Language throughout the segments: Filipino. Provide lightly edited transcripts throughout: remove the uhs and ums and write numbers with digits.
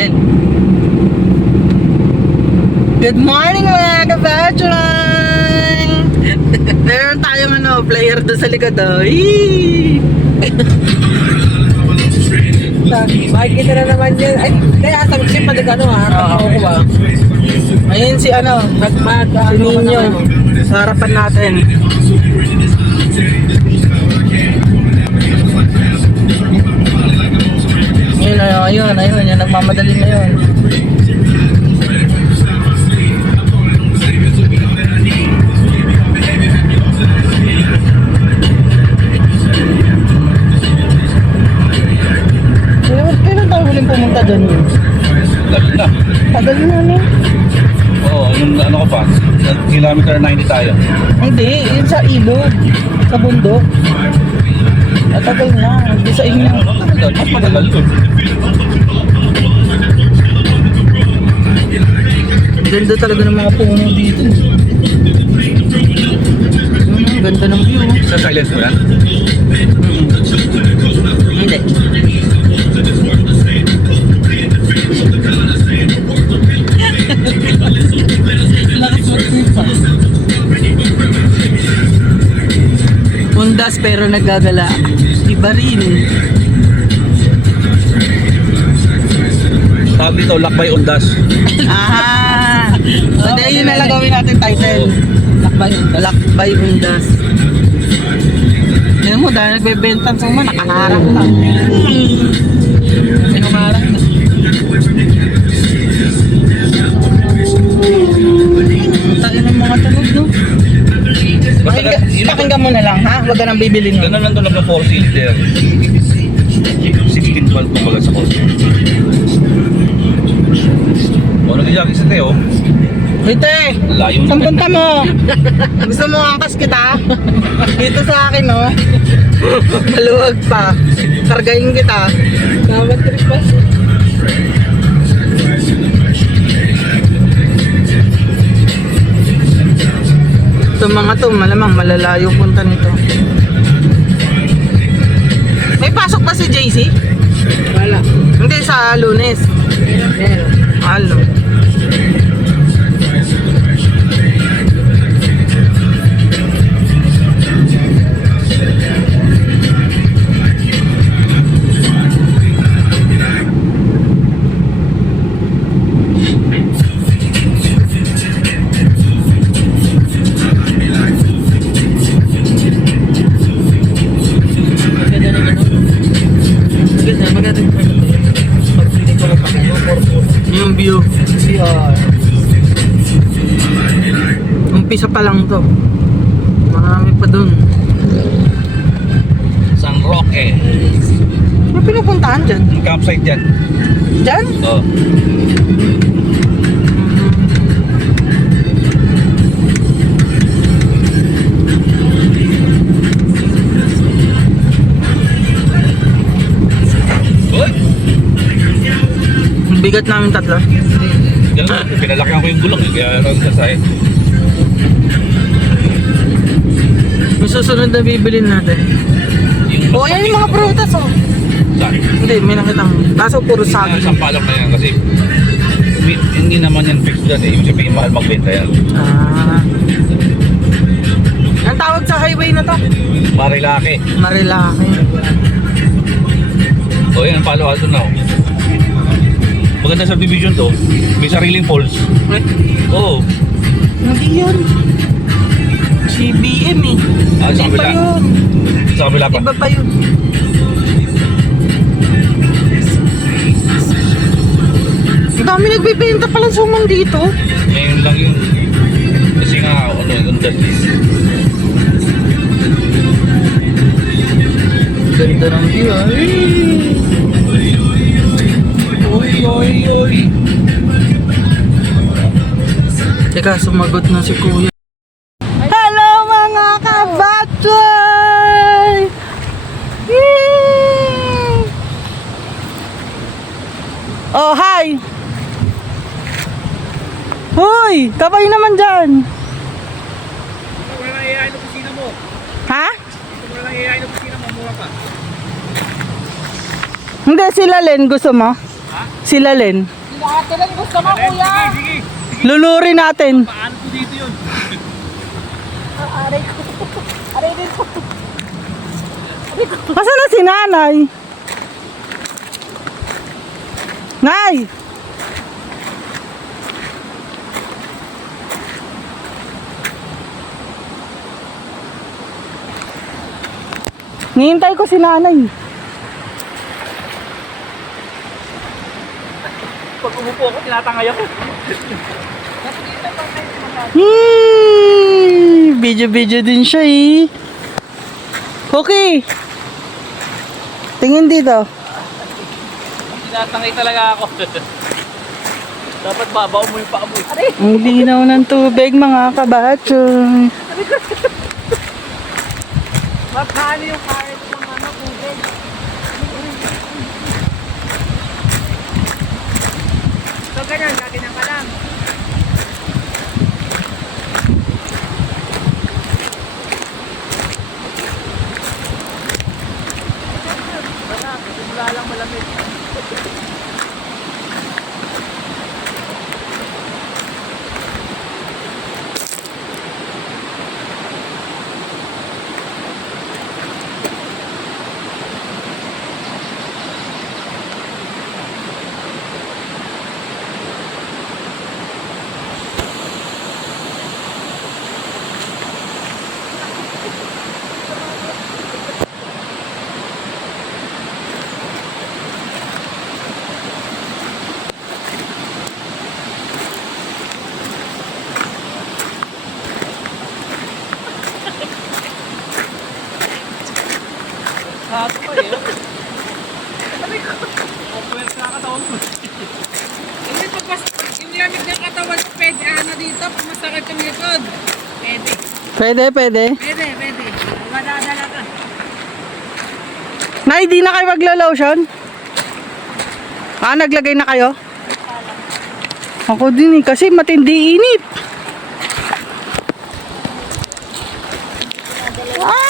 Ben. Good morning mga kabadyan! Meron tayong player doon sa likod. Makikita na naman yun. Ay, kaya sa kasi pag ako ba? Ayun si si Ninyo. Sa harapan natin. Ayun, yung nagmamadali na yun. Kailan tayo huling pumunta doon? Tagal na. Tagal na, no? Oo, yung ano ko pa, kilometer 90 tayo. Hindi, yun sa Ibog. Sa bundok. Tagal na, hindi sa inyo. Mas matagal yun. Ganda talaga ng mga puno dito. Ganda ng view. Sa silence mo yan? Hindi. Undas pero naggagala. Iba rin. Tawag dito, Lakbay Undas. So dahil yun na lang gawin natin title. Lakbay Undas. Tignan mo, dahil nagbebentang suma, nakaharap lang. Sinumarang na. Tayo ng mga tunog, no? Pakinggan mo na lang, ha? Huwag ka nang bibili nun. Ganun lang ito nagka 4-cylinder. 16-12 pa pala sa cost. O, nag-jogging sa Teo. Hoy, te! Layo Saan punta mo? Gusto mo angkas kita? Dito sa akin, no? Maluwag pa. Kargayin kita. Dapat trip pa. Itong mga to, malamang malalayo punta nito. May pasok ba si JC? Wala. Hindi, sa Lunes. Meron. Halo. Yung view. Umpisa pa lang to. Marami pa dun. San Roque. May pinupuntahan dyan? Yung campsite dyan. Dyan? Oo. Uy! Bigat namin tatlo. Ganun, pinalakihan ko yung gulong. Kaya ron sa side. May susunod na bibilin natin. Yung Yan yung mga prutas, oh. Saan? Hindi, may nakita mo. Kaso puro saging. Isang palok na yan kasi hindi naman yan fixed dyan eh. Yung sabihin mahal magbenta yan. Ang tawag sa highway na to? Marilaki. Marilaki. O yan, ang Palo Alto na. Maganda subdivision to. May sariling falls. Oo. Hindi yun. CBM eh. Sa Hindi pa kabila. yun. Sa kabila pa. Iba pa yun. Ang dami nagbibenta pala suman dito. Ngayon lang yun. Kasi nga, undas eh. Ganda ng view ah. Oy. Teka, sumagot na si Kuya. Hello mga kabatay! Oh, hi! Hoy! Kabay naman dyan! Wala nang iyain ng kusina mo. Ha? Wala nang iyain ng kusina mo, mura pa. Hindi, sila Len, gusto mo? Sila Len. Ate lang gusto mo, kuya. Sige. Lulurin natin. Paano po dito yun? Aray ko. Aray din ko. Asan na si nanay? Nay! Nihintay ko si nanay. Pag umupo ako, tinatangay ako. Video din siya eh. Okay. Tingin dito. Tinatangay talaga ako. Dapat babaw mo yung paa mo. Ang linaw ng tubig mga kabatso. Paano yung carrot ng ano, tubig? So, ganyan, gaginang ka lang. Simula lang malamig. Hato pa eh. Open sa katawan mo. Hindi, pagpas, yung lamig ng katawan mo, pwede, ano dito, pag masakit yung likod. Pwede. Pwede. Pwede. Madadala ka. Nay, di na kayo maglo-lotion? Naglagay na kayo? Ako din eh, kasi matindi init. Ay!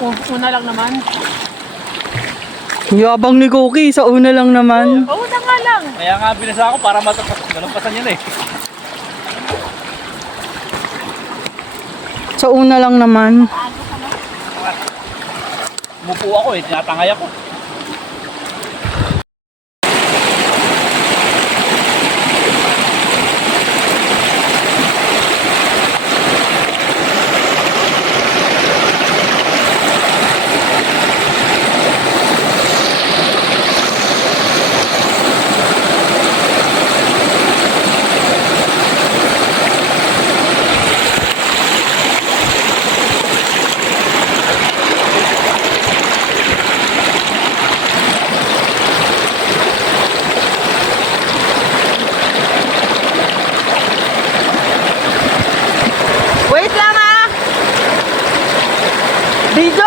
Oh, una lang naman. Yabang ni Cookie, sa una lang naman. Oh, una nga lang. Kaya nga binasa ako para malampasan yun eh. Sa una lang naman. Umupo ako eh, tinatangay ako. Wait lang ah! Video!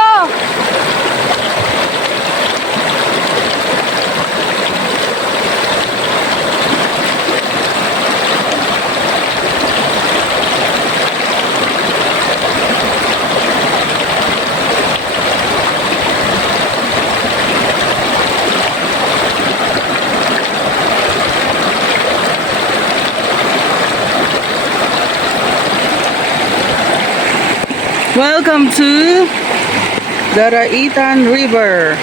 Welcome to Daraitan River.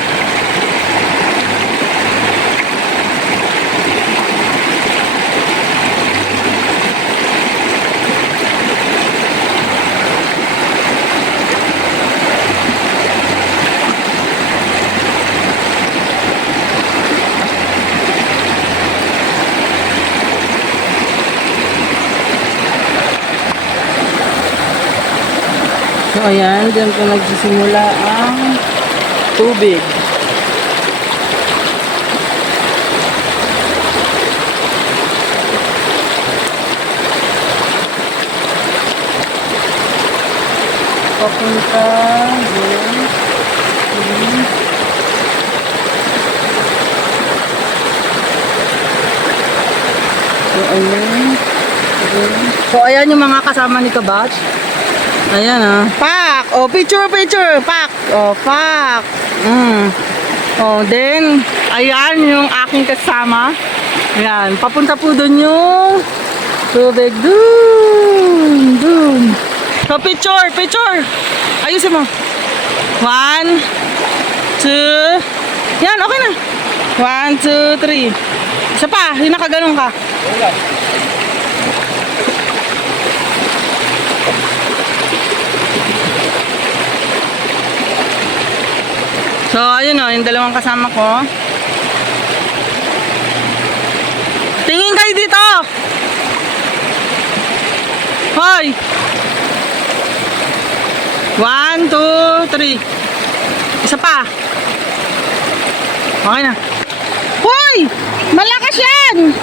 So ayan, dyan po nagsisimula ang tubig. Papunta dun. So ayan. So ayan yung mga kasama ni Kabatch. Ayan ah. Pak! Oh, picture. Pak. Oh, pak. Oh, then, ayan yung aking kasama. Ayan, papunta po dun yung tubig. Dun. So, picture. Ayusin mo. 1, 2. Yan, okay na. 1, 2, 3. Isa pa, yung nakaganon ka. So, ayun o, yung dalawang kasama ko. Tingin kayo dito! Hoy! 1, 2, 3. Isa pa. Okay na. Hoy! Malakas yan!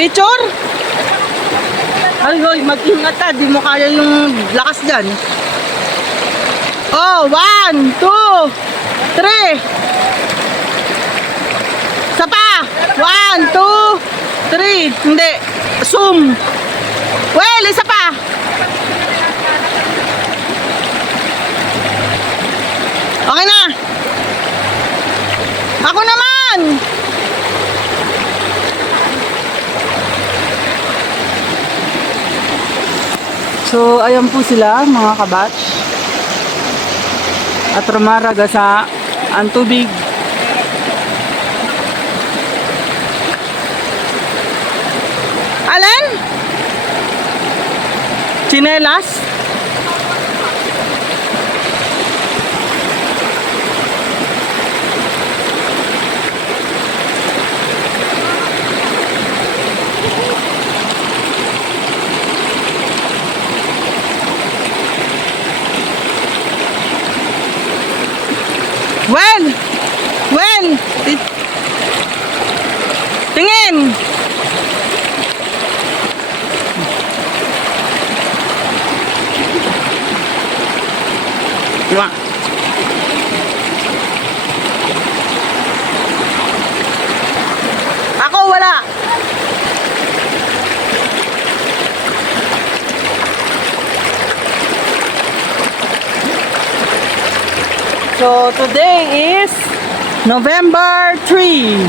Picture? Ay, hoy, mag-ingat ka. Di mo kaya yung lakas dyan. Oh, 1, 2, 3. Isa pa. 1, 2, 3. Hindi. Zoom. Well, isa pa. Okay na. Ako naman. So, ayan po sila mga kabatch. At rumaraga sa ang tubig. Alin? Chinelas? Well, tingin. Diba? Ako wala. So today is November 3,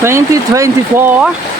2024.